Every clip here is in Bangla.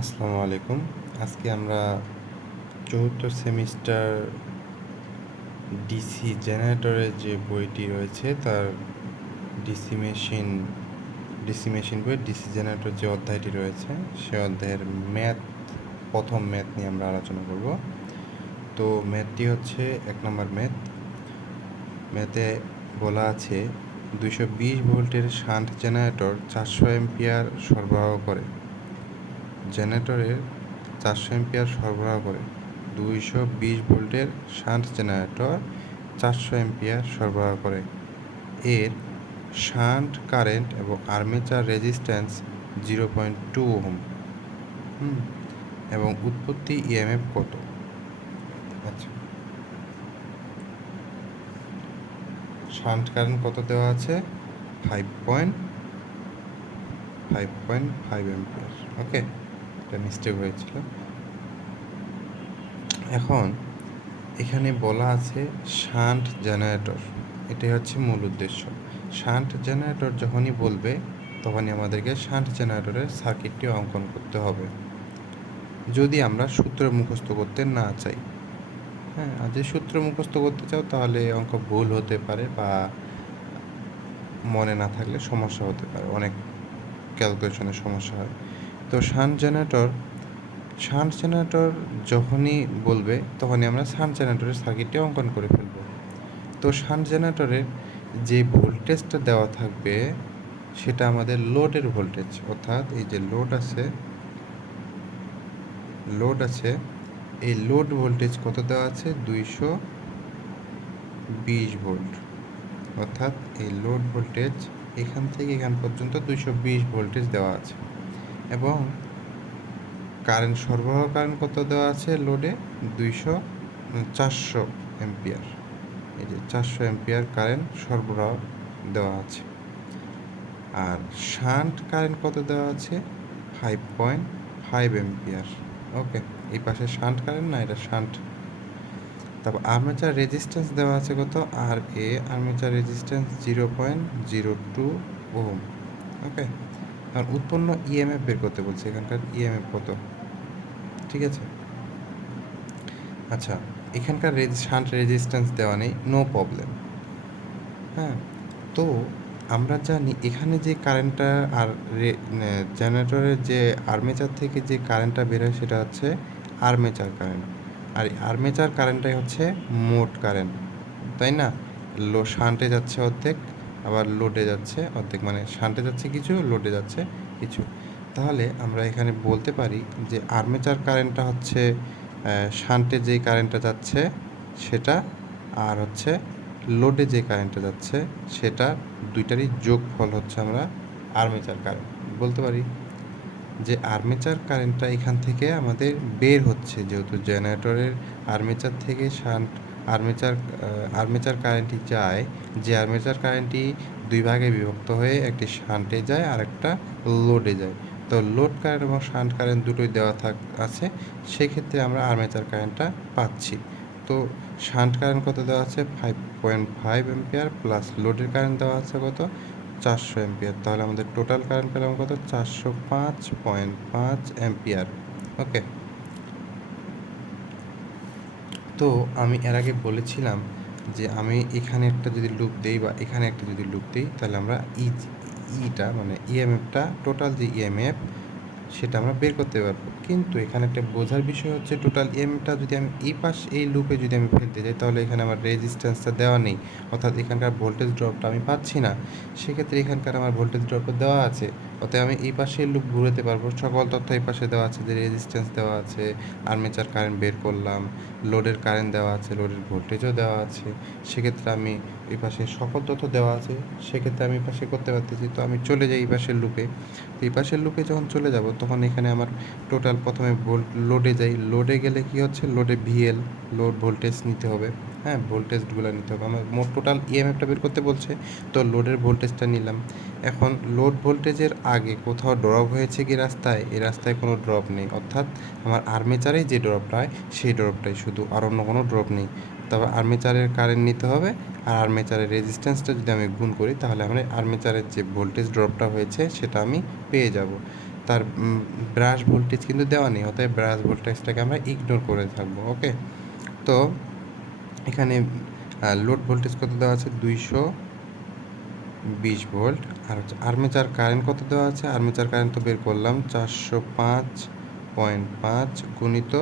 আসসালামু আলাইকুম। আজকে আমরা চতুর্থ সেমিস্টার ডিসি জেনারেটরের যে বইটি রয়েছে তার ডিসি মেশিন বইয়ের ডিসি জেনারেটর যে অধ্যায়টি রয়েছে সে অধ্যায়ের প্রথম ম্যাথ নিয়ে আমরা আলোচনা করব। তো ম্যাথটি হচ্ছে 1 নম্বর ম্যাথে বলা আছে 220 ভোল্টের শান্ট জেনারেটর 400 অ্যাম্পিয়ার সরবরাহ করে। জেনারেটরের 400 অ্যাম্পিয়ার সরবরাহ করে 220 ভোল্টের শান্ট জেনারেটর 400 অ্যাম্পিয়ার সরবরাহ করে। এর শান্ট কারেন্ট এবং আর্মেচার রেজিস্ট্যান্স 0.2 ওহম এবং উৎপত্তি ইএমএফ কত? আচ্ছা, শান্ট কারেন্ট কত দেওয়া আছে? 5.5 অ্যাম্পিয়ার। ওকে, এটা মিস্টেক হয়েছিল। এখন এখানে বলা আছে শান্ট জেনারেটর, এটাই হচ্ছে মূল উদ্দেশ্য। শান্ট জেনারেটর যখনই বলবে তখনই আমাদেরকে শান্ট জেনারেটরের সার্কিটটি অঙ্কন করতে হবে, যদি আমরা সূত্র মুখস্থ করতে না চাই। হ্যাঁ, আর যদি সূত্র মুখস্থ করতে চাও তাহলে অঙ্ক ভুল হতে পারে বা মনে না থাকলে সমস্যা হতে পারে, অনেক ক্যালকুলেশনের সমস্যা হয়। তো শান্ট জেনারেটর যখনই বলবে তখনই আমরা শান্ট জেনারেটরের সার্কিটটি অঙ্কন করে ফেলব। তো শান্ট জেনারেটরের যে ভোল্টেজটা দেওয়া থাকবে সেটা আমাদের লোডের ভোল্টেজ, অর্থাৎ এই যে লোড আছে এই লোড ভোল্টেজ কত দেওয়া আছে? 220 ভোল্ট। অর্থাৎ এই লোড ভোল্টেজ এখান থেকে এখান পর্যন্ত 220 ভোল্টেজ দেওয়া আছে এবং কারেন্ট সরবরাহ কারেন্ট কত দেওয়া আছে লোডে? 400 অ্যাম্পিয়ার। এই যে 400 অ্যাম্পিয়ার কারেন্ট সরবরাহ দেওয়া আছে। আর শান্ট কারেন্ট কত দেওয়া আছে? 5.5 অ্যাম্পিয়ার। ওকে, এই পাশে শান্ট কারেন্ট না, এটা শান্ট। তারপর আর্মেচার রেজিস্ট্যান্স দেওয়া আছে কত? আর এ আর্মেচার রেজিস্ট্যান্স 0.02 ওহম। ওকে, আর উৎপন্ন ইএমএফ বের করতে বলছে, এখানকার ইএমএফ কত? ঠিক আছে, আচ্ছা, এখানকার শান্ট রেজিস্ট্যান্স দেওয়া নেই, নো প্রবলেম। হ্যাঁ, তো আমরা জানি এখানে যে কারেন্টটা আর জেনারেটরের যে আর্মেচার থেকে যে কারেন্টটা বের হয় সেটা হচ্ছে আর্মেচার কারেন্ট, আর আর্মেচার কারেন্টটাই হচ্ছে মোট কারেন্ট, তাই না? শান্টে যাচ্ছে অর্ধেক, আবার লোডে যাচ্ছে অর্ধেক, মানে শান্টে যাচ্ছে কিছু, লোডে যাচ্ছে কিছু। তাহলে আমরা এখানে বলতে পারি যে আর্মেচার কারেন্টটা হচ্ছে শান্টে যেই কারেন্টটা যাচ্ছে সেটা, আর হচ্ছে লোডে যে কারেন্টটা যাচ্ছে সেটা, দুইটারই যোগফল হচ্ছে আমরা আর্মেচার কারেন্ট বলতে পারি। যে আর্মেচার কারেন্টটা এখান থেকে আমাদের বের হচ্ছে, যেহেতু জেনারেটরের আর্মেচার থেকে আর্মেচার কারেন্টটি যায়, যে আর্মেচার কারেন্টটি দুই ভাগে বিভক্ত হয়ে একটি শান্টে যায় আর একটা লোডে যায়। তো লোড কারেন্ট এবং শান্ট কারেন্ট দুটোই দেওয়া আছে, সেক্ষেত্রে আমরা আর্মেচার কারেন্টটা পাচ্ছি। তো শান্ট কারেন্ট কত দেওয়া আছে? 5.5 অ্যাম্পিয়ার প্লাস লোডের কারেন্ট দেওয়া আছে কত? 400 অ্যাম্পিয়ার। তাহলে আমাদের টোটাল কারেন্ট পেলাম কত? 405.5 অ্যাম্পিয়ার। ওকে, তো আমি এর আগে বলেছিলাম যে আমি এখানে একটা যদি লুপ দিই বা এখানে একটা যদি লুপ দিই তাহলে আমরা ইটা মানে ইএমএফটা, টোটাল যে ইএমএফ সেটা আমরা বের করতে পারবো। কিন্তু এখানে একটা বোঝার বিষয় হচ্ছে টোটাল ইএমএফটা যদি আমি এই লুপে যদি আমি ফেলতে যাই তাহলে এখানে আমার রেজিস্ট্যান্সটা দেওয়া নেই, অর্থাৎ এখানকার ভোল্টেজ ড্রপটা আমি পাচ্ছি না। সেক্ষেত্রে এখানকার আমার ভোল্টেজ ড্রপটা দেওয়া আছে, অতএব আমি এই পাশে লুপ ঘুরাতে পারবো। সকল তথ্য এই পাশে দেওয়া আছে, যে রেজিস্ট্যান্স দেওয়া আছে, আর্মেচার কারেন্ট বের করলাম, লোডের কারেন্ট দেওয়া আছে, লোডের ভোল্টেজও দেওয়া আছে। সেক্ষেত্রে আমি এই পাশে সকল তথ্য দেওয়া আছে, সেক্ষেত্রে আমি এই পাশে করতে পারতেছি। তো আমি চলে যাই এই পাশের লুপে। তো এই পাশের লুপে যখন চলে যাব তখন এখানে আমার টোটাল প্রথমে লোডে যাই। লোডে গেলে কি হচ্ছে? লোডে ভিএল, লোড ভোল্টেজ নিতে হবে। হ্যাঁ, ভোল্টেজগুলো নিতে হবে। আমার মোট টোটাল ইএমএফটা বের করতে বলছে, তো লোডের ভোল্টেজটা নিলাম। এখন লোড ভোল্টেজের আগে কোথাও ড্রপ হয়েছে কি রাস্তায়? এই রাস্তায় কোনো ড্রপ নেই, অর্থাৎ আমার আর্মেচারে যে ড্রপটা হয় সেই ড্রপটাই শুধু, আর অন্য কোনো ড্রপ নেই। তবে আর্মেচারের কারেন্ট নিতে হবে, আর আর্মেচারের রেজিস্ট্যান্সটা যদি আমি গুণ করি তাহলে আমরা আর্মেচারের যে ভোল্টেজ ড্রপটা হয়েছে সেটা আমি পেয়ে যাব। তার ব্রাশ ভোল্টেজ কিন্তু দেওয়া নেই, অতএব ব্রাশ ভোল্টেজটাকে আমরা ইগনোর করে থাকবো। ওকে, তো এখানে লোড ভোল্টেজ কত দেওয়া আছে 220 ভোল্ট। আর হচ্ছে আর্মেচার কারেন্ট কত দেওয়া আছে, আর্মেচার কারেন্ট তো বের করলাম 405.5 গুণিত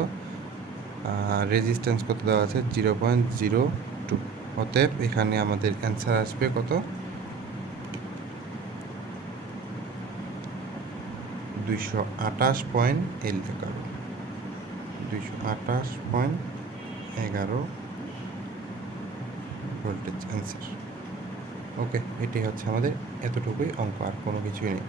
রেজিস্ট্যান্স কত দেওয়া আছে 0.02। অতএব এখানে আমাদের অ্যান্সার আসবে কত 228.11, 228.11 ভোল্টেজ অ্যান্সার। ওকে, এটাই হচ্ছে আমাদের এতটুকুই অঙ্ক, আর কোনো কিছুই নেই।